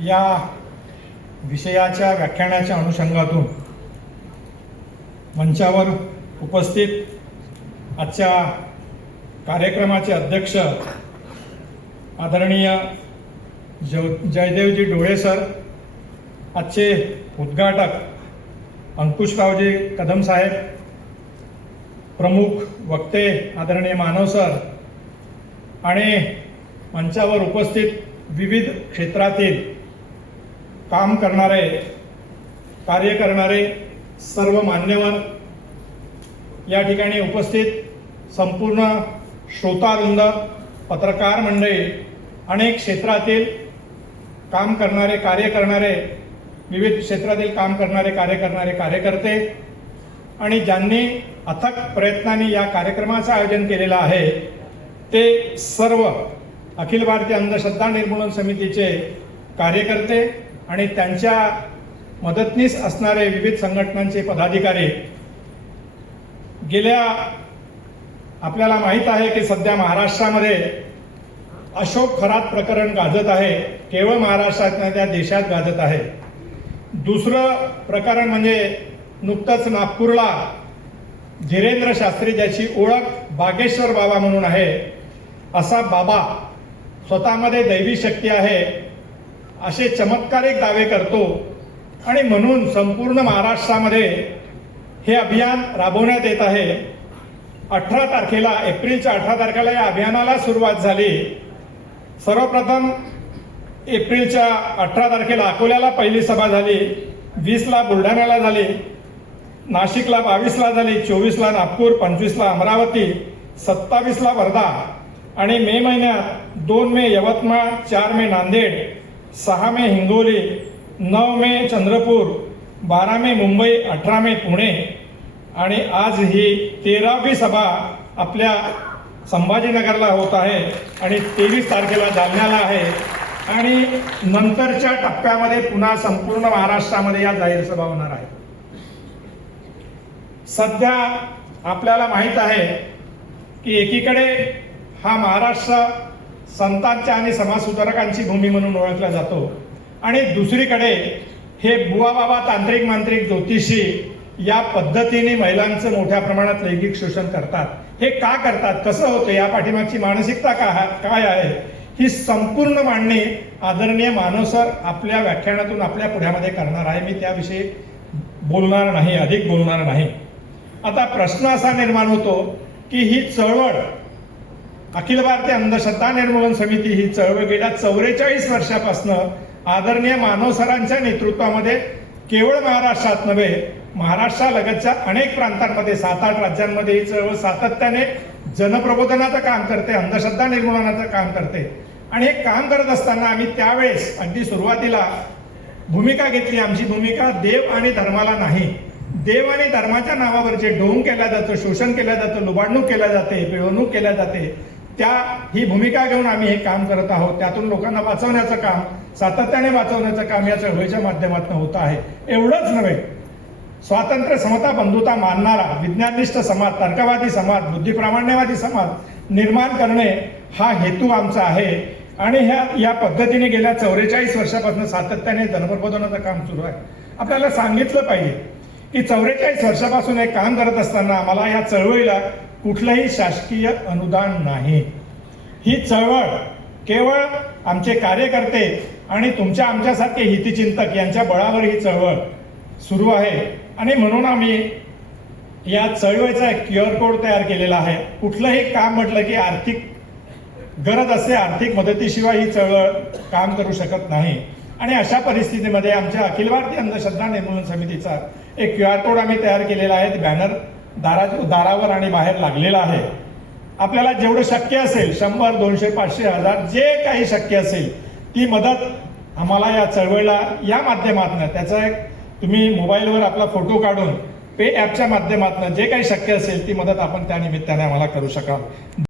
या विषयाच्या व्याख्यानाच्या अनुषंगातून मंचावर उपस्थित आजच्या कार्यक्रमाचे अध्यक्ष आदरणीय जयदेवजी डोळे सर, आजचे उद्घाटक अंकुशरावजी कदम साहेब, प्रमुख वक्ते आदरणीय मानव सर आणि मंचावर उपस्थित विविध क्षेत्रातील काम करणारे, कार्य करणारे सर्व मान्यवर, या ठिकाणी उपस्थित संपूर्ण श्रोतावृंद, पत्रकार मंडळी, अनेक क्षेत्रातील काम करणारे, कार्य करणारे, विविध क्षेत्रातील काम करणारे, कार्य करणारे कार्यकर्ते आणि ज्यांनी अथक प्रयत्नांनी या कार्यक्रमाचं आयोजन केलेलं आहे ते सर्व अखिल भारतीय अंधश्रद्धा निर्मूलन समितीचे कार्यकर्ते आणि त्यांच्या मदतनीस असणारे विविध संघटनांचे पदाधिकारी. गेल्या आपल्याला माहीत आहे की सध्या महाराष्ट्रामध्ये अशोक खरात प्रकरण गाजत आहे. केवळ महाराष्ट्रात नाही, त्या देशात गाजत आहे. दुसरं प्रकरण म्हणजे नुकतंच नागपूरला धीरेंद्र शास्त्री, ज्याची ओळख बागेश्वर बाबा म्हणून आहे, असा बाबा स्वतःमध्ये दैवी शक्ती आहे असे चमत्कारिक दावे करतो आणि म्हणून संपूर्ण महाराष्ट्रामध्ये हे अभियान राबवण्यात येत आहे. 18 तारखेला, एप्रिलच्या 18 तारखेला या अभियानाला सुरुवात झाली. सर्वप्रथम एप्रिलच्या 18 तारखेला अकोल्याला पहिली सभा झाली, 20ला बुलढाण्याला झाली, नाशिकला 22ला झाली, 24ला नागपूर, 25ला अमरावती, 27ला वर्धा आणि मे महिन्यात 2 मे यवतमाळ, 4 मे नांदेड, 6 मे हिंगोली, 9 मे चंद्रपूर, 12 मे मुंबई, 18 मे पुणे आणि आज ही 13वी सभा आपल्या संभाजीनगरला होत आहे आणि 23 तारखेला जालन्याला आहे आणि नंतरच्या टप्प्यामध्ये पुन्हा संपूर्ण महाराष्ट्रामध्ये या जाहीर सभा होणार आहे. सध्या आपल्याला माहीत आहे की एकीकडे हा महाराष्ट्र संतांच्या आणि समाजसुधारकांची भूमी म्हणून ओळखला जातो आणि दुसरीकडे हे बुवा बाबा, तांत्रिक मांत्रिक, ज्योतिषी या पद्धतीने महिलांचं मोठ्या प्रमाणात लैंगिक शोषण करतात. हे का करतात, कसं होतं, या पाठीमागची मानसिकता काय आहे, ही संपूर्ण मांडणी आदरणीय मानव सर आपल्या व्याख्यानातून आपल्या पुढ्यामध्ये करणार आहे. मी त्याविषयी बोलणार नाही, अधिक बोलणार नाही. आता प्रश्न असा निर्माण होतो की ही चळवळ, अखिल भारतीय अंधश्रद्धा निर्मूलन समिती, ही चळवळ गेल्या 44 वर्षापासून आदरणीय मानव सरांच्या नेतृत्वामध्ये केवळ महाराष्ट्रात नव्हे, महाराष्ट्रालगतच्या अनेक प्रांतांमध्ये, 7-8 राज्यांमध्ये ही चळवळ सातत्याने जनप्रबोधनाचं काम करते, अंधश्रद्धा निर्मूलनाचं काम करते. आणि हे काम करत असताना आम्ही त्यावेळेस अगदी सुरुवातीला भूमिका घेतली. आमची भूमिका देव आणि धर्माला नाही, देव आणि धर्माच्या नावावर जे ढोंग केलं जातं, शोषण केलं जातं, लुबाडणूक केल्या जाते, पिळवणूक केल्या जाते, ही भूमिका घेऊन आम्ही हे काम करत आहोत. त्यातून लोकांना वाचवण्याचं काम, सातत्याने वाचवण्याचं काम या चळवळीच्या माध्यमातून होत आहे. एवढंच नव्हे, स्वातंत्र्य, समता, बंधुता मानणारा विज्ञाननिष्ठ समाज, तर्कवादी समाज, बुद्धिप्रामाण्यवादी समाज निर्माण करणे हा हेतू आमचा आहे. आणि या पद्धतीने गेल्या 44 वर्षापासून सातत्याने जनप्रबोधनाचं काम सुरू आहे. आपल्याला सांगितलं पाहिजे की 44 वर्षापासून हे काम करत असताना आम्हाला या चळवळीला कुठलंही शासकीय अनुदान नाही. ही चळवळ केवळ आमचे कार्यकर्ते आणि आमच्यासारखे हितचिंतक यांच्या बळावर ही चळवळ सुरू आहे आणि म्हणून आम्ही या चळवळीचा एक QR कोड तयार केलेला आहे. कुठलंही काम म्हटलं की आर्थिक गरज असते, आर्थिक मदतीशिवाय ही चळवळ काम करू शकत नाही. आणि अशा परिस्थितीमध्ये आमच्या अखिल भारतीय अंधश्रद्धा निर्मूलन समितीचा एक QR कोड आम्ही तयार केलेला आहे. बॅनर दारावर आणि बाहेर लागलेला आहे. आपल्याला जेवढं शक्य असेल, 100, 200, 500, 1000 जे काही शक्य असेल ती मदत आम्हाला या चळवळीला या माध्यमातून, त्याचा एक तुम्ही मोबाईलवर आपला फोटो काढून पे ॲपच्या माध्यमातून जे काही शक्य असेल ती मदत आपण त्या निमित्ताने आम्हाला करू शकाल.